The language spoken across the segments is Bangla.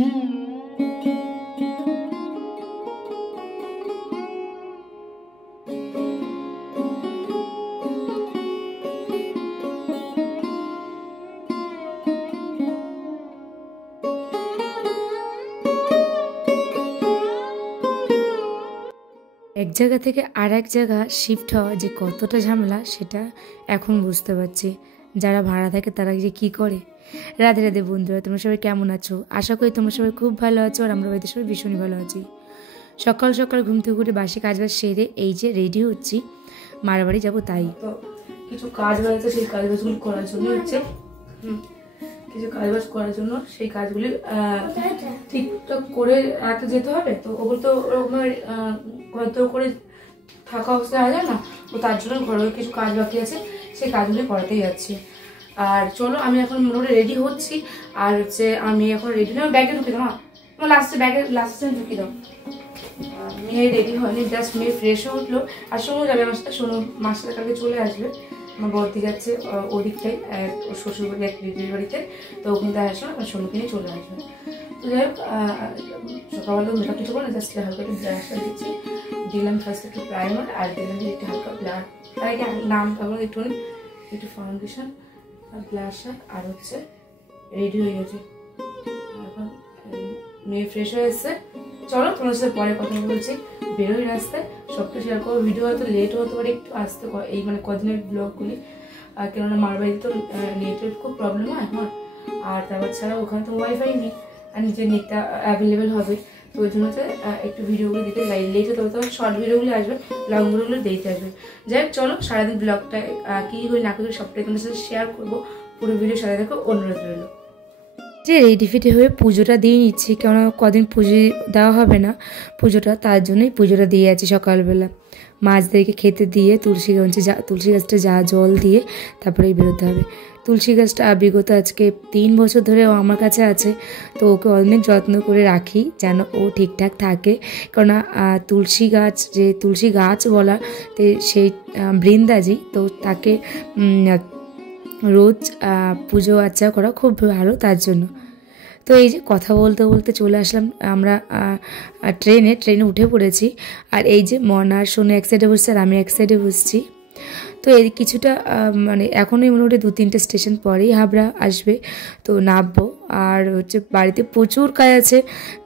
এক জায়গা থেকে আর এক জায়গা শিফট হওয়া যে কতটা ঝামেলা সেটা এখন বুঝতে পারছি। যারা ভাড়া থাকে তারা যে কী করে। রাধে রাধে বন্ধুরা, তোমরা সবাই কেমন আছো? আশা করি তোমরা সবাই খুব ভালো আছো, আর আমরা বাড়িতে সবাই ভীষণই ভালো আছি। সকাল সকাল ঘুম থেকে উঠে বাসি কাজবাজ সেরে এই যে রেডি হচ্ছি, মার বাড়ি যাবো। তাই তো কিছু কাজ বাড়িতে, সেই কাজবাজগুলি করার জন্য হচ্ছে কিছু কাজবাজ করার জন্য সেই কাজগুলি ঠিকঠাক করে এত যেতে হবে। তো ওগুলো তো হয়তো করে থাকা অবস্থায় আসা যায় না, তো তার জন্য ঘরে কিছু কাজ বাকি আছে, সেই কাজগুলি করাতেই যাচ্ছি। আর চলো আমি এখন মোটামুটি রেডি হচ্ছি। আর হচ্ছে আমি এখন রেডি না, ব্যাগে ঢুকে দাও, আমার লাস্টে ঢুকিয়ে দাও। মেয়ে রেডি হয়নি, জাস্ট মেয়ে ফ্রেশ হয়ে উঠলো। আর সোনু যাবে আমার সাথে, সোনু মার সাথে কালকে চলে আসবে। আমার বর্দি যাচ্ছে ওদিকটাই, ওর শ্বশুর বাড়ি এক দিদির বাড়িতে, তো ওখানে তাই আসবে, আর সোনুকে নিয়ে চলে আসবে। তো যাই হোক, সকালবেলা মেকআপ কিছু করে জাস্ট হালকা একটু ব্লাশটা দিচ্ছি, দিলাম ফার্স্ট একটু প্রাইমার, আর দিলাম একটু হালকা ব্লার, তার আগে নাম তারপর একটু ফাউন্ডেশন আর ব্লাশার, আর হচ্ছে রেডি হয়ে গেছে। এখন মেয়ে ফ্রেশ হয়ে এসছে। চলো তোমার সাথে পরে কথা বলছি, বেরোই রাস্তায়, সবটা শেয়ার করবো। ভিডিও হয়তো লেট হতে পারে, একটু আসতে এই মানে কদিনের ব্লগগুলি, আর কেননা মার বাড়িতে তো নেটের খুব প্রবলেম হয় আমার, আর তারপর ছাড়া ওখানে তো ওয়াইফাই নেই, আর নিজের নেটটা অ্যাভেলেবেল হবে, তো ওই জন্য একটু ভিডিওগুলো দিতে লেট হতে হবে। তখন শর্ট ভিডিওগুলো আসবে, লং ভিডিওগুলো দেখতে আসবে। যাই হোক চলো, সারাদিন ব্লগটা কী করি না করি সবটাই তোমাদের সাথে শেয়ার করবো। পুরো ভিডিও সাথে দেখো, অনুরোধ রইল। যে রেডি ফেডি হয়ে পুজোটা দিয়ে নিচ্ছি, কেননা কদিন পুজো দেওয়া হবে না পুজোটা, তার জন্যই পুজোটা দিয়ে আছি সকালবেলা। মাছদেরকে খেতে দিয়ে তুলসী গাছটা যা জল দিয়ে তারপরেই বেরোতে হবে। তুলসী গাছটা বিগত আজকে 3 বছর ধরে ও আমার কাছে আছে, তো ওকে অনেক যত্ন করে রাখি যেন ও ঠিকঠাক থাকে। কেননা তুলসী গাছ বলা সেই বৃন্দাজি, তো তাকে রোজ পুজো আর্চা করা খুব ভালো, তার জন্য। তো এই যে কথা বলতে বলতে চলে আসলাম আমরা ট্রেনে উঠে পড়েছি। আর এই যে মনার সোনু এক সাইডে বসছে আর আমি এক সাইডে বসছি। তো এই কিছুটা মানে এখনই মোটামুটি 2-3টে স্টেশন পরেই হাবড়া আসবে, তো নামবো। আর হচ্ছে বাড়িতে প্রচুর কাজ আছে,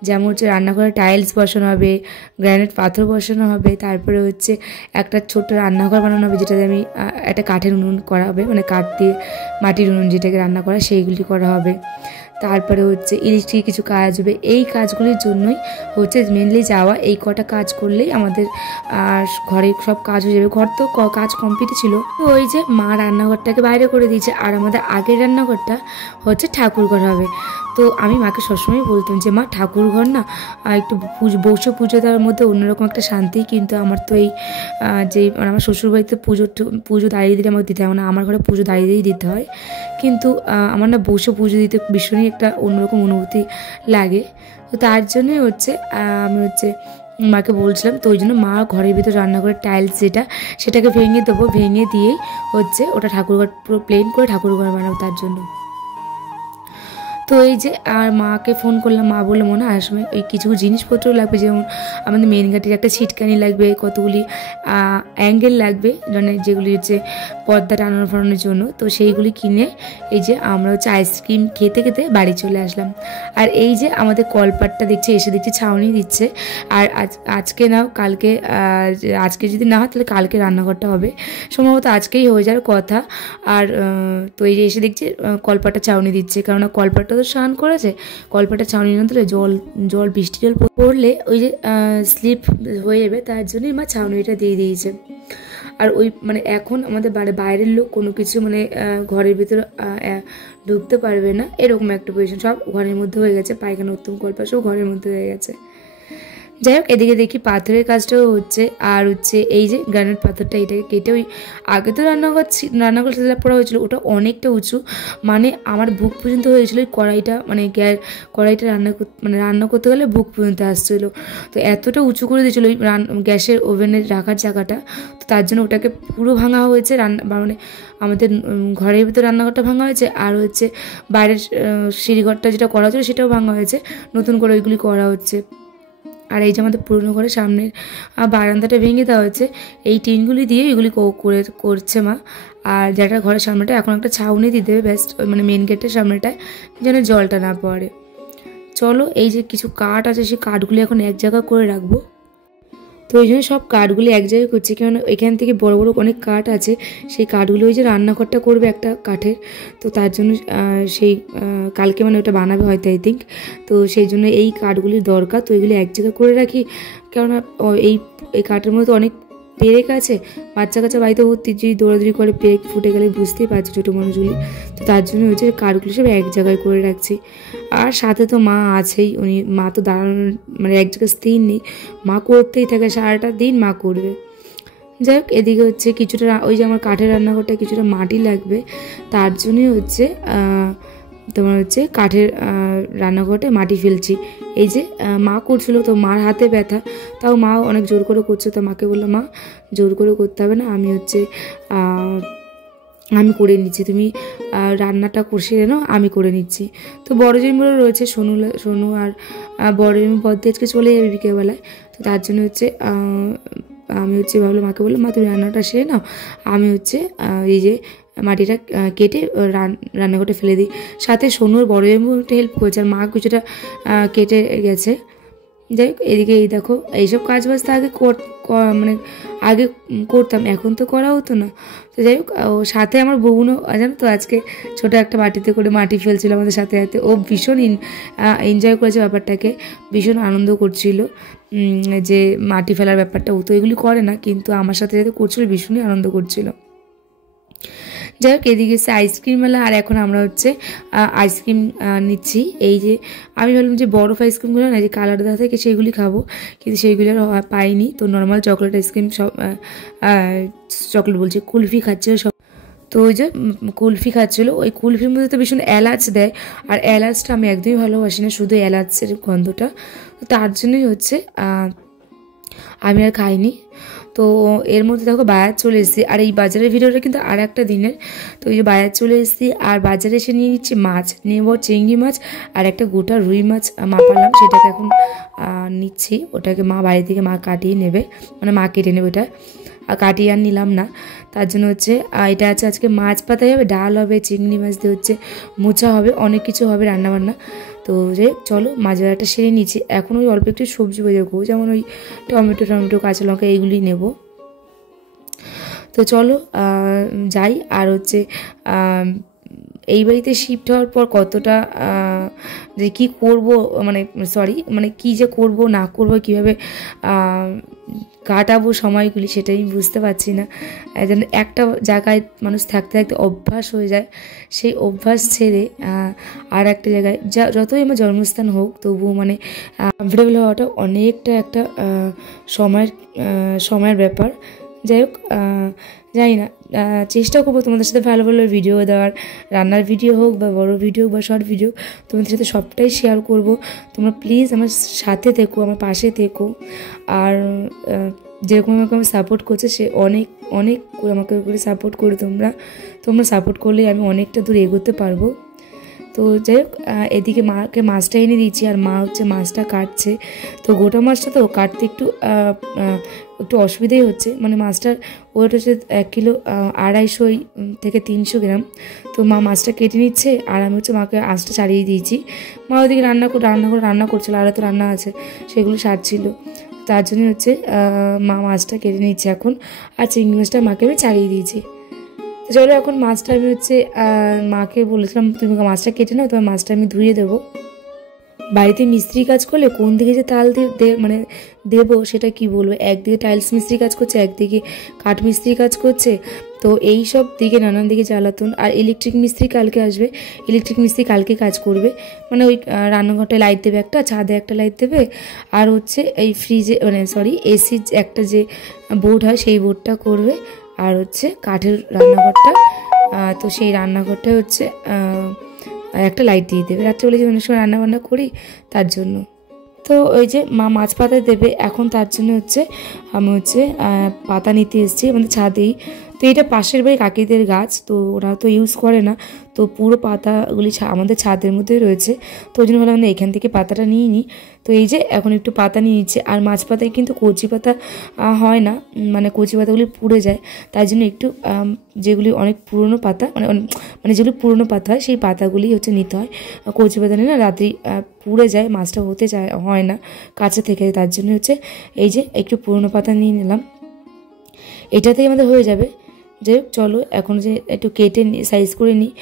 যেমন হচ্ছে রান্নাঘরে টাইলস বসানো হবে, গ্রানাইট পাথর বসানো হবে, তারপরে হচ্ছে একটা ছোট্ট রান্নাঘর বানানো হবে, যেটাতে আমি একটা কাঠের উনুন করা হবে, মানে কাঠ দিয়ে মাটির উনুন যেটাকে রান্না করা, সেইগুলি করা হবে। তারপরে হচ্ছে ইলেকট্রিক কিছু কাজ হবে। এই কাজগুলির জন্যই হচ্ছে মেনলি যাওয়া। এই কটা কাজ করলেই আমাদের ঘরে সব কাজ হয়ে যাবে। ঘর তো কাজ কমপ্লিট ছিল, তো ওই যে মা রান্নাঘরটাকে বাইরে করে দিয়েছে, আর আমাদের আগের রান্নাঘরটা হচ্ছে ঠাকুরঘর হবে। তো আমি মাকে সবসময় বলতাম যে মা, ঠাকুরঘর না একটু পুজো দেওয়ার মধ্যে অন্যরকম একটা শান্তি, কিন্তু আমার তো এই যে আমার শ্বশুরবাড়িতে পুজো দাঁড়িয়ে দিলে আমাকে দিতে হয় না, আমার ঘরে পুজো দাঁড়িয়ে দিয়েই দিতে হয়, কিন্তু আমার না বসে পুজো দিতে ভীষণই একটা অন্যরকম অনুভূতি লাগে। তো তার জন্যই হচ্ছে আমি হচ্ছে মাকে বলছিলাম, তো ওই জন্য মা ঘরের ভিতর রান্নাঘরের টাইলস সেটাকে ভেঙে দেবো, ভেঙে দিয়েই হচ্ছে ওটা ঠাকুরঘর পুরো প্লেন করে ঠাকুরঘর বানাবো, তার জন্য। তো এই যে আর মাকে ফোন করলাম, মা বললো মনে হয় সময় ওই কিছু জিনিসপত্র লাগবে, যেমন আমাদের মেন গাটির একটা ছিটকানি লাগবে, কতগুলি অ্যাঙ্গেল লাগবে, মানে যেগুলি হচ্ছে পর্দা টানানো ফানানোর জন্য। তো সেইগুলি কিনে এই যে আমরা হচ্ছে আইসক্রিম খেতে খেতে বাড়ি চলে আসলাম। আর এই যে আমাদের কলপাটটা এসে দেখছি ছাউনি দিচ্ছে। আর আজকে না কালকে, আজকে যদি না হয় তাহলে কালকে রান্নাঘরটা হবে, সম্ভবত আজকেই হয়ে যাওয়ার কথা। আর তো এই যে এসে দেখছি কলপাটটা ছাউনি দিচ্ছে, কেননা কলপাটটা তো স্নান করেছে, কলপাটটা ছাউনি না দিলে জল বৃষ্টি জল পড়লে ওই যে স্লিপ হয়ে যাবে, তার জন্যই মা ছাউনিটা দিয়ে দিয়েছে। আর ওই মানে এখন আমাদের বাইরের লোক কোনো কিছু মানে ঘরের ভিতরে ঢুকতে পারবে না, এরকম একটা পজিশন। সব ঘরের মধ্যে হয়ে গেছে, পায়খানা উত্তম কলপাট সব ঘরের মধ্যে হয়ে গেছে। যাই হোক, এদিকে দেখি পাথরের কাজটাও হচ্ছে। আর হচ্ছে এই যে গ্রানাইট পাথরটা, এটাকে কেটে ওই আগে তো রান্নাঘর স্ল্যাব করা হয়েছিল, ওটা অনেকটা উঁচু, মানে আমার বুক পর্যন্ত হয়েছিল ওই কড়াইটা, মানে কড়াইটা রান্না করতে গেলে বুক পর্যন্ত আসছিলো। তো এতটা উঁচু করে দিয়েছিলো ওই গ্যাসের ওভেনের রাখার জায়গাটা, তো তার জন্য ওটাকে পুরো ভাঙা হয়েছে। মানে আমাদের ঘরের ভিতরে রান্নাঘরটা ভাঙা হয়েছে, আর হচ্ছে বাইরের সিঁড়িঘরটা যেটা করা হয়েছিল সেটাও ভাঙা হয়েছে, নতুন করে ওইগুলি করা হচ্ছে। আর এই যে আমাদের পুরনো ঘরের সামনের বারান্দাটা ভেঙে দেওয়া হয়েছে, এই টিনগুলি দিয়ে এগুলি করছে মা। আর যেটা ঘরের সামনেটা এখন একটা ছাউনি দিয়ে দেবে বেস্ট, মানে মেন গেটের সামনেটায়, যেন জলটা না পড়ে। চলো, এই যে কিছু কাঠ আছে সেই কাঠগুলি এখন এক জায়গায় করে রাখবো। তো ওই জন্য সব কাঠগুলি এক জায়গায় করছি, কারণ এখান থেকে বড় বড় অনেক কাঠ আছে, সেই কাঠগুলি ওই যে রান্নাঘরটা করবে একটা কাঠের, তো তার জন্য সেই কালকে মানে ওটা বানাবে হয়তো আই থিঙ্ক। তো সেই জন্য এই কাঠগুলির দরকার, তো এগুলি এক জায়গায় করে রাখি, কেননা এই কাঠের মধ্যে অনেক পেরেক আছে, বাচ্চা কাচ্চা বাড়িতে ভর্তি, যদি দৌড়াদৌড়ি করে পেরেক ফুটে গেলে বুঝতেই পারছি ছোটো মানুষগুলি, তো তার জন্য হচ্ছে কাঠগুলি সব এক জায়গায় করে রাখছি। আর সাথে তো মা আছেই, মা তো দাঁড়ানোর মানে এক জায়গায় স্থির নেই, মা করতেই থাকে, সারাটা দিন মা করবে। যাই হোক, এদিকে হচ্ছে কিছুটা ওই যে আমার কাঠের রান্নাঘরটা কিছুটা মাটি লাগবে, তার জন্যই হচ্ছে তোমার হচ্ছে কাঠের রান্নাঘরটায় মাটি ফেলছি। এই যে মা করছিল, তো মার হাতে ব্যথা, তাও মা অনেক জোর করে করছে, তো মাকে বললাম মা জোর করে করতে হবে না, আমি করে নিচ্ছি, তুমি রান্নাটা কষিয়ে নাও, আমি করে নিচ্ছি। তো বড় জমিগুলো রয়েছে, সোনু আর বড় জমি পদ্মে আজকে চলে যাবে বিকেলবেলায়, তো তার জন্য হচ্ছে আমি হচ্ছে ভাবলাম, মাকে বললাম মা তুমি রান্নাটা সেরে নাও, আমি হচ্ছে এই যে মাটিটা কেটে রান্নাঘরটা ফেলে দিই। সাথে সোনুর বড় জমি একটা হেল্প করেছে, আর মা কিছুটা কেটে গেছে। যাই হোক, এদিকে এই দেখো, এইসব কাজ বাজ তো মানে আগে করতাম, এখন তো করা হতো না। তো যাই হোক, ও সাথে আমার বোনও জানো তো আজকে ছোটো একটা বাটিতে করে মাটি ফেলছিল আমাদের সাথে সাথে, ও ভীষণ এনজয় করেছে ব্যাপারটাকে, ভীষণ আনন্দ করছিল যে মাটি ফেলার ব্যাপারটা। ও তো এগুলি করে না, কিন্তু আমার সাথে সাথে করছিল, ভীষণই আনন্দ করছিল। যাই হোক, এদিকে হচ্ছে আইসক্রিম মেলা, আর এখন আমরা হচ্ছে আইসক্রিম নিচ্ছি। এই যে আমি ভাবলাম যে বরফ আইসক্রিমগুলো না যে কালারদা থেকে সেইগুলি খাবো, কিন্তু সেইগুলি আর পাইনি, তো নর্মাল চকলেট আইসক্রিম সব চকলেট বলছে কুলফি খাচ্ছিল সব। তো ওই যে কুলফি খাচ্ছিলো, ওই কুলফির মধ্যে তো ভীষণ এলাচ দেয়, আর এলাচটা আমি একদমই ভালোবাসি না, শুধু এলাচের গন্ধটা, তো তার জন্যই হচ্ছে আমি আর খাইনি। তো এর মধ্যে দেখো বাজার চলে এসেছি, আর এই বাজারের ভিডিওটা কিন্তু আর একটা দিনের। তো এই যে বাজার চলে এসেছি, আর বাজারে এসে নিয়ে নিচ্ছি মাছ, নেব চিংড়ি মাছ আর একটা গোটা রুই মাছ মাপালাম, সেটাকে এখন নিচ্ছি। ওটাকে মা বাড়ি থেকে মা কাটিয়ে নেবে, মানে মা কেটে নেবে, ওটা আর কাটিয়ে আর নিলাম না। তার জন্য হচ্ছে এটা আছে আজকে মাছ পাতাই হবে, ডাল হবে, চিংড়ি মাছ দিয়ে হচ্ছে মোচা হবে, অনেক কিছু হবে রান্নাবান্না। তো যে চলো মাছ ভাজাটা সেরে নিচ্ছি, এখন ওই অল্প একটু সবজি ভাজা করবো, যেমন ওই টমেটো কাঁচা লঙ্কা এইগুলি নেব। তো চলো যাই। আর হচ্ছে এই বাড়িতে শিফট হওয়ার পর কতটা যে কী করব, মানে কী যে করব না করব, কীভাবে কাটাবো সময়গুলি, সেটাই বুঝতে পারছি না। যেন একটা জায়গায় মানুষ থাকতে থাকতে অভ্যাস হয়ে যায়, সেই অভ্যাস ছেড়ে আর একটা জায়গায় যতই আমার জন্মস্থান হোক, তবুও মানে কমফোর্টেবল হওয়াটা অনেকটা একটা সময়ের ব্যাপার। যাই হোক, জানি না, চেষ্টা করবো তোমাদের সাথে ভালো ভালো ভিডিও দেওয়ার, রান্নার ভিডিও হোক বা বড় ভিডিও হোক বা শর্ট ভিডিও, তোমাদের সাথে সবটাই শেয়ার করব। তোমরা প্লিজ আমার সাথে থেকো, আমার পাশে থেকো। আর যেরকম আমাকে আমার সাপোর্ট করছে, সে অনেক অনেক আমাকে করে সাপোর্ট করে, তোমরা সাপোর্ট করলে আমি অনেকটা দূর এগোতে পারবো। তো যাই হোক, এদিকে মাকে মাছটা এনে দিচ্ছি, আর মা হচ্ছে মাছটা কাটছে। তো গোটা মাছটা তো কাটতে একটু অসুবিধাই হচ্ছে, মানে মাছটার ওয়েট হচ্ছে 1 কিলো 250 থেকে 300 গ্রাম। তো মা মাছটা কেটে নিচ্ছে, আর আমি হচ্ছে মাকে আঁচটা ছাড়িয়ে দিয়েছি। মা ওদিকে রান্না করছিল, আর তো রান্না আছে, সেগুলো সারছিল, তার জন্য হচ্ছে মা মাছটা কেটে নিচ্ছে এখন, আর চিংড়ি মাছটা মাকে আমি ছাড়িয়ে দিয়েছি। তো চলো, এখন মাছটা আমি হচ্ছে মাকে বলেছিলাম তুমি মাছটা কেটে নাও, তোমার মাছটা আমি ধুয়ে দেবো। বাড়িতে মিস্ত্রি কাজ করলে কোন দিকে যে তাল মানে দেবো সেটা কি বলবো, একদিকে টাইলস মিস্ত্রি কাজ করছে, একদিকে কাঠ মিস্ত্রি কাজ করছে, তো এই সব দিকে নানান দিকে জ্বালাতন। আর ইলেকট্রিক মিস্ত্রি কালকে আসবে, ইলেকট্রিক মিস্ত্রি কালকে কাজ করবে, মানে ওই রান্নাঘরটায় লাইট দেবে একটা, ছাদে একটা লাইট দেবে, আর হচ্ছে এই ফ্রিজে মানে সরি এসির একটা যে বোর্ড হয় সেই বোর্ডটা করবে, আর হচ্ছে কাঠের রান্নাঘরটা, তো সেই রান্নাঘরটা হচ্ছে একটা লাইট দিয়ে দেবে। রাত্রেবেলা যে অনেক সময় রান্নাবান্না করি তার জন্য। তো ওই যে মা মাছ পাতা দেবে এখন, তার জন্য হচ্ছে আমি হচ্ছে পাতা নিতে এসেছি আমাদের ছাদেই। তো এটা পাশের বাড়ি কাকিদের গাছ, তো ওরা তো ইউজ করে না, তো পুরো পাতাগুলি আমাদের ছাদের মধ্যে রয়েছে, তো ওই জন্য ভাবলাম না এখান থেকে পাতাটা নিয়ে নিই। তো এই যে এখন একটু পাতা নিয়ে নিচ্ছে। আর মাছ পাতায় কিন্তু কচি পাতা হয় না, মানে কচি পাতাগুলি পুড়ে যায়, তাই জন্য একটু যেগুলি অনেক পুরনো পাতা মানে যেগুলি পুরনো পাতা হয় সেই পাতাগুলি হচ্ছে নিতে হয়। কচি পাতা নিয়ে না রাত্রি পুড়ে যায়, মাছটা হতে হয় না কাছে থেকে, তার জন্য হচ্ছে এই যে একটু পুরনো পাতা নিয়ে নিলাম, এটাতেই আমাদের হয়ে যাবে। যাই হোক চলো এখন যে একটু কেটে সাইজ করে নিই।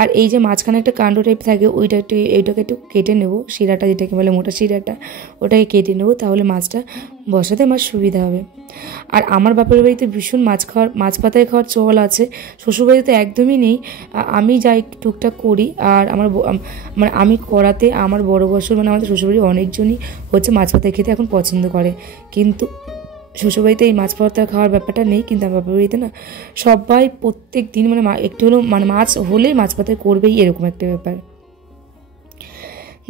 আর এই যে মাঝখানে একটা কাণ্ড টাইপ থাকে এইটাকে একটু কেটে নেবো, শিরাটা যেটাকে বলে মোটা শিরাটা, ওটাকে কেটে নেবো, তাহলে মাছটা বসাতে আমার সুবিধা হবে। আর আমার বাপের বাড়িতে ভীষণ মাছ পাতায় খাওয়ার চল আছে, শ্বশুরবাড়িতে তো একদমই নেই। আমি যাই টুকটাক করি, আর মানে আমি করাতে আমার বড় বছর মানে আমাদের শ্বশুরবাড়ির অনেকজনই হচ্ছে মাছ পাতায় খেতে এখন পছন্দ করে, কিন্তু শ্বশুরবাড়িতে এই মাছ পাতা খাওয়ার ব্যাপারটা নেই। কিন্তু আমার বাপের বাড়িতে না সবাই প্রত্যেক দিন মানে একটু হলেও মানে মাছ হলেই মাছ পাতায় করবেই, এরকম একটা ব্যাপার।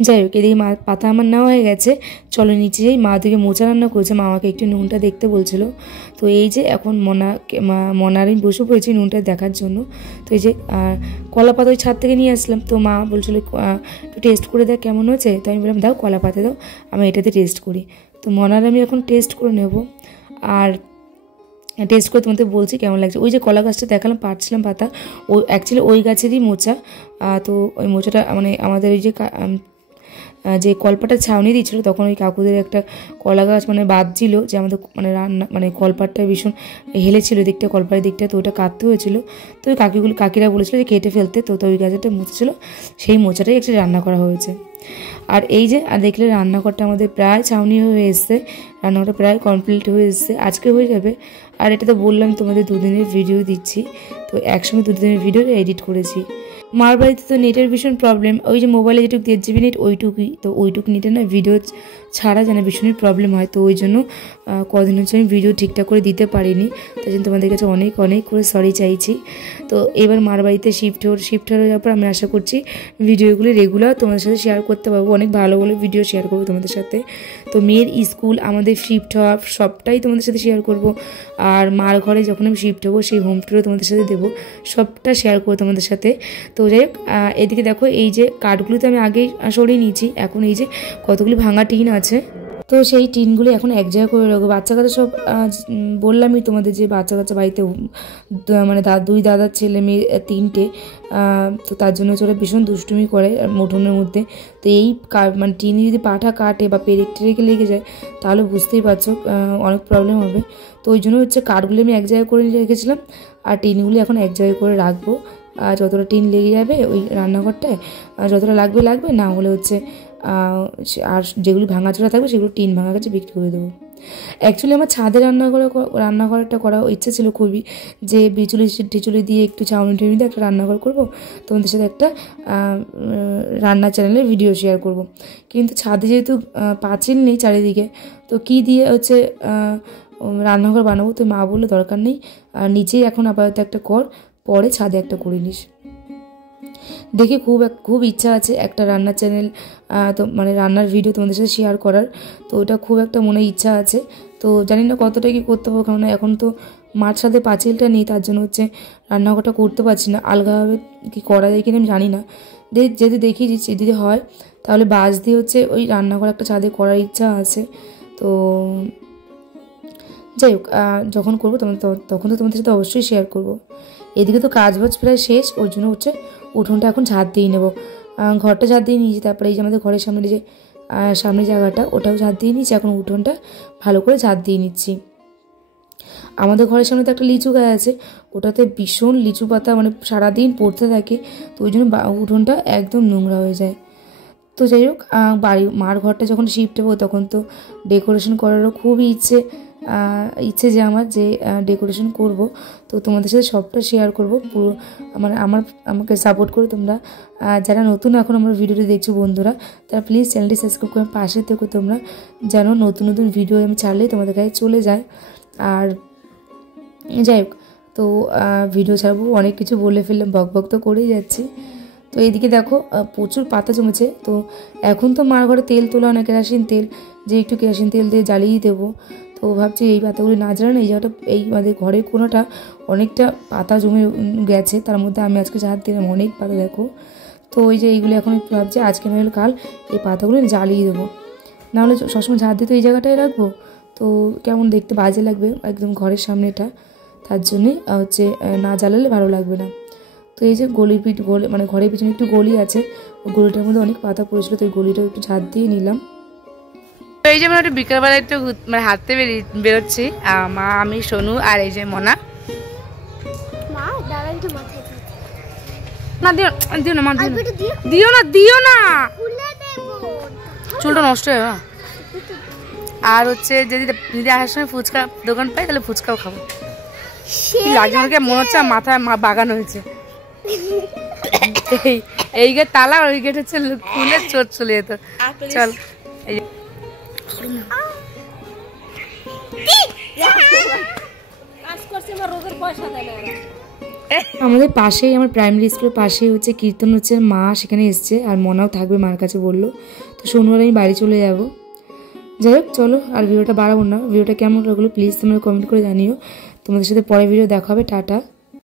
যাই হোক এদিকে পাতা আমার নেওয়া হয়ে গেছে, চলো নিচে যাই। মা দিকে মোচা রান্না করেছে, মা আমাকে একটু নুনটা দেখতে বলছিল। তো এই যে এখন মনার আমি বসে পড়েছি নুনটা দেখার জন্য। তো এই যে কলা পাতা ওই ছাদ থেকে নিয়ে আসলাম, তো মা বলছিল একটু টেস্ট করে দেখ কেমন হয়েছে। তো আমি বললাম দাও কলা পাতা দাও, আমি এটাতে টেস্ট করি। তো মনার আমি এখন টেস্ট করে নেব, আর টেস্ট করে তোমাদের বলছি কেমন লাগছে। ওই যে কলা গাছটা দেখালাম পাড়ছিলাম পাতা, ও অ্যাকচুয়ালি ওই গাছেরই মোচা। তো ওই মোচাটা মানে আমাদের ওই যে কলপাটা ছাউনি দিচ্ছিলো তখন ওই কাকুদের একটা কলা গাছ মানে বাঁধছিল, যে আমাদের মানে মানে কলপাটটা ভীষণ হেলেছিল দিকটা, কলপাড়ের দিকটা, তো ওটা কাটতে হয়েছিল। তো ওই কাকিরা বলেছিল যে কেটে ফেলতে, তো ওই গাছটা মুছেছিল, সেই মোচাটাই একটু রান্না করা হয়েছে। আর এই যে দেখলে রান্নাঘরটা আমাদের প্রায় ছাউনি হয়ে এসছে, রান্নাঘরটা প্রায় কমপ্লিট হয়ে এসছে, আজকে হয়ে যাবে। আর এটা তো বললাম তোমাদের দুদিনের ভিডিও দিচ্ছি, তো একসঙ্গে দুদিনের ভিডিও এডিট করেছি। মার বাড়িতে তো নেটের ভীষণ প্রবলেম, ওই যে মোবাইলে যেটুকু 1.5 GB নেট ওইটুকুই, তো ওইটুকু নেটে না ভিডিও ছাড়া যেন ভীষণই প্রবলেম হয়। তো ওই জন্য কদিন হচ্ছে আমি ভিডিও ঠিকঠাক করে দিতে পারিনি, তাই জন্য তোমাদের কাছে অনেক অনেক করে সরি চাইছি। তো এবার মার বাড়িতে শিফট হয়ে যাওয়ার পর আমি আশা করছি ভিডিওগুলি রেগুলার তোমাদের সাথে শেয়ার করতে পারবো, অনেক ভালো ভালো ভিডিও শেয়ার করবো তোমাদের সাথে। তো মেয়ের স্কুল, আমাদের শিফট হওয়া সবটাই তোমাদের সাথে শেয়ার করব। আর মার ঘরে যখন আমি শিফট হবো সেই হোম টুরও তোমাদের সাথে দেবো, সবটা শেয়ার করবো তোমাদের সাথে। তো যাই হোক এদিকে দেখো এই যে কাঠগুলো তো আমি আগেই সরিয়ে নিয়েছি, এখন এই যে কতগুলি ভাঙা টিন আছে, তো সেই টিনগুলো এখন এক জায়গায় করে রাখবো। বাচ্চা কাচ্চা সব বললামই তোমাদের যে বাচ্চা কাচ্চা বাড়িতে মানে দুই দাদার ছেলে মেয়ে 3টে, তো তার জন্য ওরা ভীষণ দুষ্টুমি করে উঠোনের মধ্যে। তো এই মানে টিনে যদি পাটা কাটে বা পেরেক টেরেকে লেগে যায় তাহলে বুঝতেই পারছো অনেক প্রবলেম হবে। তো ওই জন্য হচ্ছে কাঠগুলো আমি এক জায়গায় করে রেখেছিলাম, আর টিনগুলি এখন এক জায়গায় করে রাখবো। আর যতটা টিন লেগে যাবে ওই রান্নাঘরটায়, যতটা লাগবে না হলে হচ্ছে আর যেগুলি ভাঙাচোরা থাকবে সেগুলো টিন ভাঙা কাছে বিক্রি করে দেবো। অ্যাকচুয়ালি আমার ছাদে রান্নাঘরটা করার ইচ্ছে ছিল খুবই, যে টিচুলি দিয়ে একটু চাউনি দিয়ে একটা রান্নাঘর করবো, তোমাদের সাথে একটা রান্নার চ্যানেলে ভিডিও শেয়ার করব। কিন্তু ছাদে যেহেতু পাঁচিল নেই চারিদিকে, তো কি দিয়ে হচ্ছে রান্নাঘর বানাবো। তো মা বললো দরকার নেই, নিচেই এখন আপাতত একটা কর, পরে ছাদে একটা করে নিস। দেখে খুব ইচ্ছা আছে একটা রান্নার চ্যানেল, তো মানে রান্নার ভিডিও তোমাদের সাথে শেয়ার করার, তো ওটা খুব একটা মনে ইচ্ছা আছে। তো জানি না কতটা কি করতে পারবো, কারণ এখন তো মার সাথে পাঁচিলটা নেই, তার জন্য হচ্ছে রান্নাঘরটা করতে পারছি না। আলগাভাবে কি করা যায় কিনা আমি জানি না, যদি দেখি যদি হয় তাহলে বাঁশ দিয়ে হচ্ছে ওই রান্নাঘর একটা ছাদে করার ইচ্ছা আছে। তো যাই হোক যখন করবো তখন তো তোমাদের সাথে অবশ্যই শেয়ার করবো। এদিকে তো কাজবাজ প্রায় শেষ, ওর জন্য হচ্ছে উঠোনটা এখন ঝাড় দিয়ে নেবো। ঘরটা ঝাড় দিয়ে নিয়েছি, তারপরে এই যে আমাদের ঘরের সামনে যে সামনে জায়গাটা ওটাও ঝাড় দিয়ে নিচ্ছি, এখন উঠোনটা ভালো করে ঝাড় দিয়ে নিচ্ছি। আমাদের ঘরের সামনে তো একটা লিচু গাছ আছে, ওটাতে ভীষণ লিচু পাতা মানে সারাদিন পড়তে থাকে, তো ওই জন্য উঠোনটা একদম নোংরা হয়ে যায়। তো যাই হোক, বাড়ি মার ঘরটা যখন শিফট হবো তখন তো ডেকোরেশন করারও খুবই ইচ্ছে যে আমার যে ডেকোরেশন করব। তো তোমাদের সাথে সবটা শেয়ার করব পুরো, মানে আমাকে সাপোর্ট করে তোমরা যারা নতুন এখন আমার ভিডিওটি দেখছো বন্ধুরা, তারা প্লিজ চ্যানেলটি সাবস্ক্রাইব করে পাশে থেকো তোমরা, যেন নতুন নতুন ভিডিও আমি ছাড়লেই তোমাদের কাছে চলে যায়। আর যাই হোক, তো ভিডিও ছাড়বো, অনেক কিছু বলে ফেললাম, বক তো করেই যাচ্ছি। তো এইদিকে দেখো প্রচুর পাতা জমেছে। তো এখন তো মার ঘরে তেল তোলা না, কেরোসিন তেল, যে একটু কেরোসিন তেল দিয়ে জ্বালিয়ে দেবো। তো ভাবছি এই পাতাগুলি না জ্বালানো, এই জায়গাটা এই আমাদের ঘরের কোনোটা অনেকটা পাতা জমে গেছে, তার মধ্যে আমি আজকে ঝাড় দিলাম অনেক পাতা দেখো। তো ওই যে এইগুলো এখন একটু ভাবছি আজকে না হলে কাল এই পাতাগুলো জ্বালিয়ে দেবো, নাহলে সবসময় ঝাড় দিয়ে তো এই জায়গাটায় রাখবো, তো কেমন দেখতে বাজে লাগবে একদম ঘরের সামনেটা, তার জন্যে হচ্ছে না জ্বালালে ভালো লাগবে না। তো এই যে গলি মানে ঘরের পিছনে একটু গলি আছে, ওই গলিটার মধ্যে অনেক পাতা পড়েছিল, তো ওই গলিটা একটু ঝাড় দিয়ে নিলাম। তো এই যে আমরা একটু বিকালবেলা একটু মানে হাঁটতে বেরোচ্ছি, মা, আমি, সোনু আর এই যে মনা। না দিও দিও না মা, দিও না চুলটা নষ্ট হয়ে যাবে। আর হচ্ছে যদি আসার সময় ফুচকা দোকান পাই তাহলে ফুচকাও খাবো। লাগে আমাকে মনে হচ্ছে মাথায় বাগান হয়েছে। এই গেট তালা, ওই গেট হচ্ছে খুলে চোর চলে যেত। চল আমাদের পাশেই, আমার প্রাইমারি স্কুলের পাশেই হচ্ছে কীর্তন হচ্ছে, মা সেখানে এসছে আর মনাও থাকবে মার কাছে বললো। তো শনিবার আমি বাড়ি চলে যাব। যাই হোক চলো, আর ভিডিওটা বাড়াবো না। ভিডিওটা কেমন লাগলো প্লিজ তোমরা কমেন্ট করে জানিও। তোমাদের সাথে পরে ভিডিও দেখা হবে। টাটা।